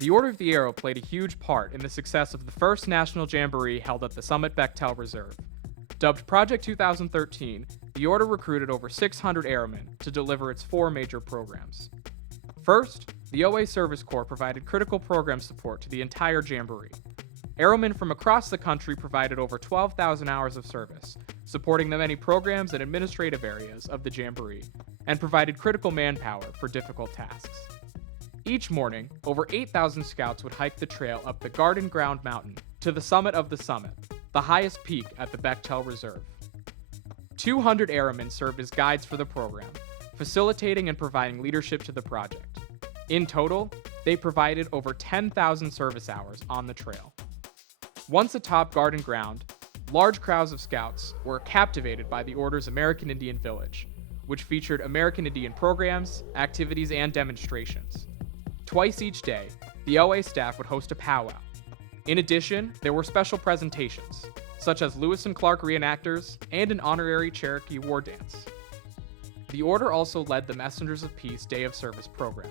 The Order of the Arrow played a huge part in the success of the first National Jamboree held at the Summit Bechtel Reserve. Dubbed Project 2013, the Order recruited over 600 airmen to deliver its four major programs. First, the OA Service Corps provided critical program support to the entire Jamboree. Airmen from across the country provided over 12,000 hours of service, supporting the many programs and administrative areas of the Jamboree, and provided critical manpower for difficult tasks. Each morning, over 8,000 scouts would hike the trail up the Garden Ground Mountain to the summit of the summit, the highest peak at the Bechtel Reserve. 200 airmen served as guides for the program, facilitating and providing leadership to the project. In total, they provided over 10,000 service hours on the trail. Once atop Garden Ground, large crowds of scouts were captivated by the Order's American Indian Village, which featured American Indian programs, activities, and demonstrations. Twice each day, the OA staff would host a powwow. In addition, there were special presentations, such as Lewis and Clark reenactors and an honorary Cherokee war dance. The Order also led the Messengers of Peace Day of Service program.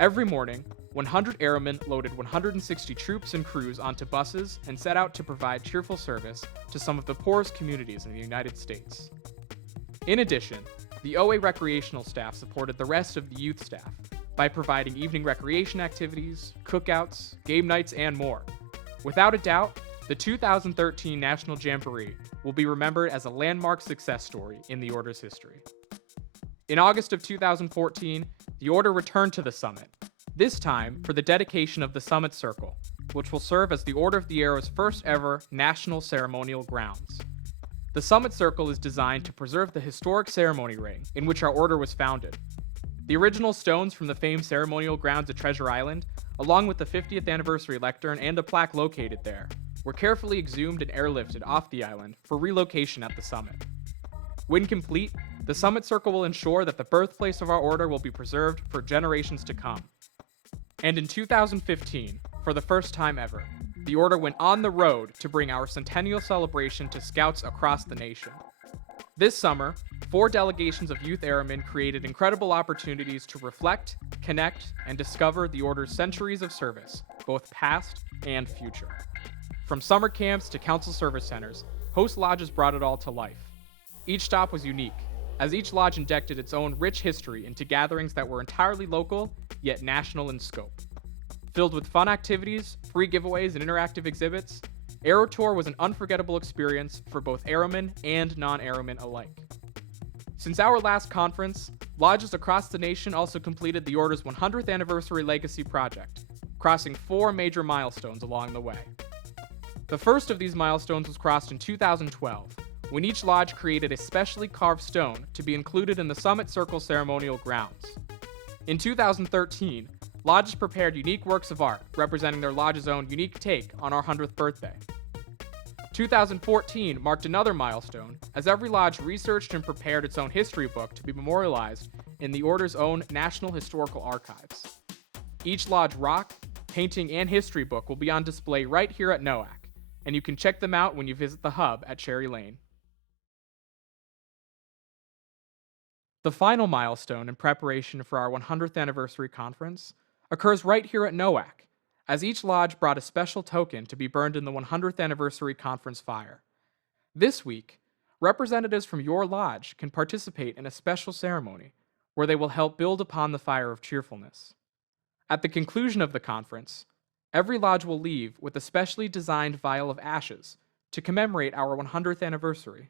Every morning, 100 airmen loaded 160 troops and crews onto buses and set out to provide cheerful service to some of the poorest communities in the United States. In addition, the OA recreational staff supported the rest of the youth staff by providing evening recreation activities, cookouts, game nights, and more. Without a doubt, the 2013 National Jamboree will be remembered as a landmark success story in the Order's history. In August of 2014, the Order returned to the summit, this time for the dedication of the Summit Circle, which will serve as the Order of the Arrow's first ever national ceremonial grounds. The Summit Circle is designed to preserve the historic ceremony ring in which our order was founded. The original stones from the famed ceremonial grounds at Treasure Island, along with the 50th anniversary lectern and a plaque located there, were carefully exhumed and airlifted off the island for relocation at the summit. When complete, the Summit Circle will ensure that the birthplace of our order will be preserved for generations to come. And in 2015, for the first time ever, the Order went on the road to bring our centennial celebration to scouts across the nation. This summer, 4 delegations of youth airmen created incredible opportunities to reflect, connect, and discover the Order's centuries of service, both past and future. From summer camps to council service centers, host lodges brought it all to life. Each stop was unique, as each lodge injected its own rich history into gatherings that were entirely local, yet national in scope. Filled with fun activities, free giveaways, and interactive exhibits, Aero Tour was an unforgettable experience for both airmen and non-airmen alike. Since our last conference, lodges across the nation also completed the Order's 100th anniversary legacy project, crossing 4 major milestones along the way. The first of these milestones was crossed in 2012, when each lodge created a specially carved stone to be included in the Summit Circle ceremonial grounds. In 2013, lodges prepared unique works of art representing their lodge's own unique take on our 100th birthday. 2014 marked another milestone as every lodge researched and prepared its own history book to be memorialized in the Order's own National Historical Archives. Each lodge rock, painting, and history book will be on display right here at NOAC, and you can check them out when you visit the hub at Cherry Lane. The final milestone in preparation for our 100th anniversary conference occurs right here at NOAC, as each lodge brought a special token to be burned in the 100th anniversary conference fire. This week, representatives from your lodge can participate in a special ceremony where they will help build upon the fire of cheerfulness. At the conclusion of the conference, every lodge will leave with a specially designed vial of ashes to commemorate our 100th anniversary.